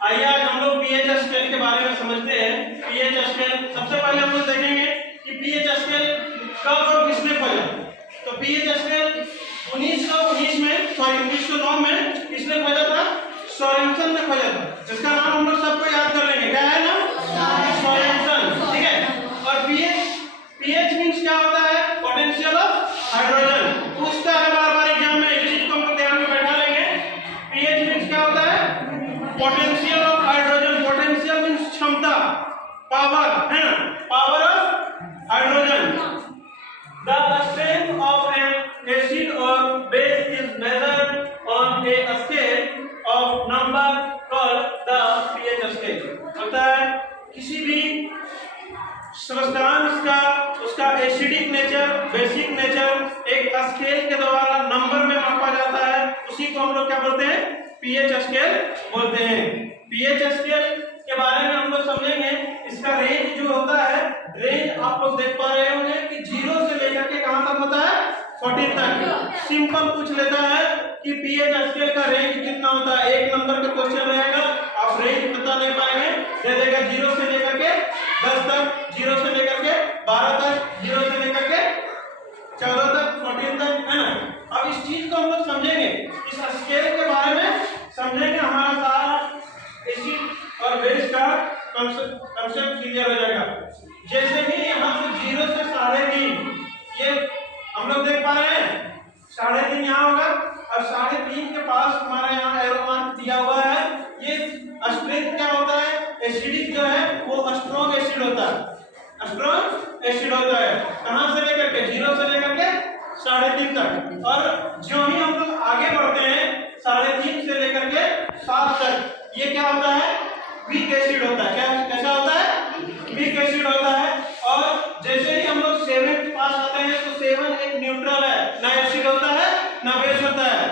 आइए आज हम लोग पीएच स्केल के बारे में समझते हैं। पीएच स्केल सबसे पहले हम लोग देखेंगे कि पीएच स्केल कब और किसने खोजा। तो पीएच स्केल 1909 में किसने खोजा था? सोरेनसन ने खोजा था। इसका नाम हम लोग सबको याद कर लेंगे। क्या है नाम? सोरेनसन। ठीक है। और पीएच मींस क्या होता है? Potential of hydrogen. पूछता है बार बार एग्जाम में, इस चीज को हम लोग ध्यान में बैठा लेंगे। पीएच मींस क्या होता है? Potential of hydrogen. Potential means क्षमता, पावर, है ना? Power of hydrogen. The strength of an acid और base is measured on a scale of number called the pH scale. होता है किसी भी सब्सटेंस का उसका एसिडिक नेचर, बेसिक नेचर एक स्केल के द्वारा नंबर में मापा जाता है, उसी को हम लोग क्या बोलते हैं? पीएच स्केल बोलते हैं। पीएच स्केल के बारे में हम लोग समझेंगे। इसका रेंज जो होता है, रेंज आप लोग देख पा रहे होंगे कि 0 से लेकर के कहां तक होता है? 14 तक। सिंपल पूछ लेता है कि पीएच स्केल का रेंज कितना होता है। एक नंबर का क्वेश्चन रहेगा, आप रेंज बता नहीं पाएंगे, दे देगा 0 से लेकर के 10 तक, 0 से लेकर के 12 तक, 0 से लेकर के 14 तक, 14 तक, है ना? अब इस चीज को हम लोग समझेंगे, इस स्केल के बारे में समझेंगे, हमारा सारा एसिड और बेस का कंसेप्ट क्लियर हो जाएगा। जैसे ही यहाँ से 0 से 3.5, ये हम लोग देख पा रहे हैं 3.5 यहाँ होगा और 3.5 के पास हमारा यहाँ एरो मार्क दिया हुआ है। ये स्ट्रेंथ क्या होता है? एसिडिक जो है वो स्ट्रॉन्ग एसिड होता है, स्ट्रॉन्ग एसिड होता है। कहां से लेकर के? 0 से लेकर के 3.5 तक। और जो ही हम लोग आगे बढ़ते हैं 3.5 से लेकर के 7 तक, ये क्या होता है? वीक एसिड होता है। क्या कैसा होता है? वीक एसिड होता है। और जैसे ही हम लोग 7 के पास आते हैं तो 7 एक न्यूट्रल है, ना एसिड होता है ना बेस होता है।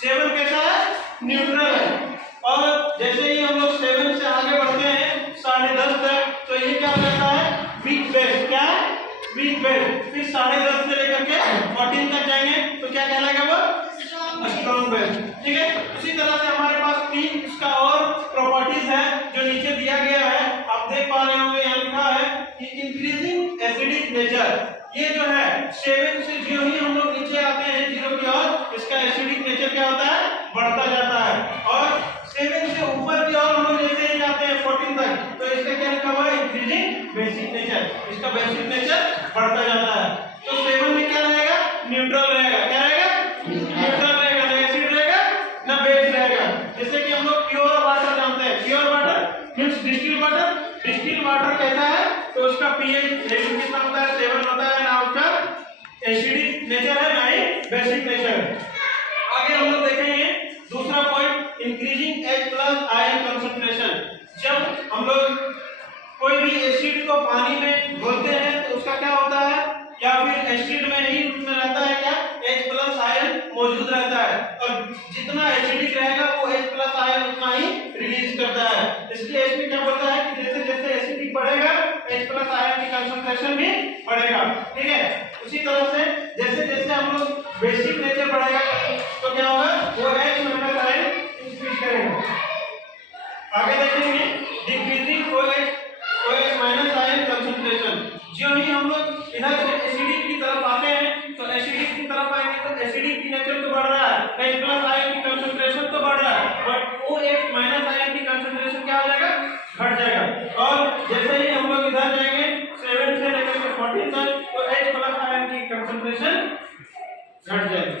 7 कैसा है? न्यूट्रल है। और जैसे ही हम लोग 7 से आगे बढ़ते हैं 10.5 तक, तो ये क्या हो जाता है? Weak base. क्या है? Weak base. फिर 10.5 से लेकर के 14 तक जाएंगे तो क्या कहलाएगा वो? Strong base. ठीक है। उसी तरह से हमारे पास 3 इसका और प्रॉपर्टीज है जो नीचे दिया गया है, आप देख पा रहे होंगे। यहाँ लिखा है कि इंक्रीजिंग एसिडिक नेचर। ये जो है 7 से जो ही हम लोग नीचे आते हैं 0 की ओर, इसका एसिडिक नेचर क्या होता है? बढ़ता जाता है। और 7 से ऊपर की ओर हम लोग जैसे ही जाते हैं 14 तक, तो इसका क्या लिखा हुआ है? Increasing basic nature. इसका बेसिक नेचर बढ़ता जाता है। तो 7 में क्या रहेगा? न्यूट्रल रहेगा। क्या रहेगा? न्यूट्रल रहेगा, ना एसिड रहेगा ना बेस रहेगा। जैसे कि हम लोग प्योर वाटर जानते हैं। Pure water means distilled water. Distilled water कैसा है? तो उसका पीएच लेवल कितना होता है? 7 होता है। ना उसका एसिडिक नेचर है ना ही बेसिक नेचर। आगे हम लोग देखेंगे दूसरा point, increasing H+ ion concentration. जब हम लोग कोई भी एसिड को पानी में घोलते हैं तो उसका क्या होता है? या फिर एसिड में ही उसमें रहता है क्या? H+ आयन मौजूद रहता है। और जितना एसिडिक रहेगा वो H+ आयन उतना ही रिलीज करता है। इसलिए इसमें क्या बोलता है कि जैसे जैसे एसिडिक बढ़ेगा H+ आयन की कंसंट्रेशन भी बढ़ेगा। ठीक है। उसी तरह से जैसे जैसे हम लोग बेसिक नेचर बढ़ेगा तो क्या होगा? वो H- आयन इंक्रीज करेगा। आगे देखेंगे डिक्रीजिंग OH- आयन कंसंट्रेशन। जो ही हम लोग इधर से एसिडिक की तरफ आते हैं तो एसिडिक की तरफ आएंगे तो एसिडिक की नेचर तो बढ़ रहा है, H+ आयन की कंसंट्रेशन तो बढ़ रहा है, बट OH- आयन की कंसंट्रेशन क्या हो जाएगा? घट जाएगा। और जैसे ही हम लोग इधर जाएंगे 7 से लेकर के 14 तक, तो H+ आयन की कंसंट्रेशन घट जाएगी।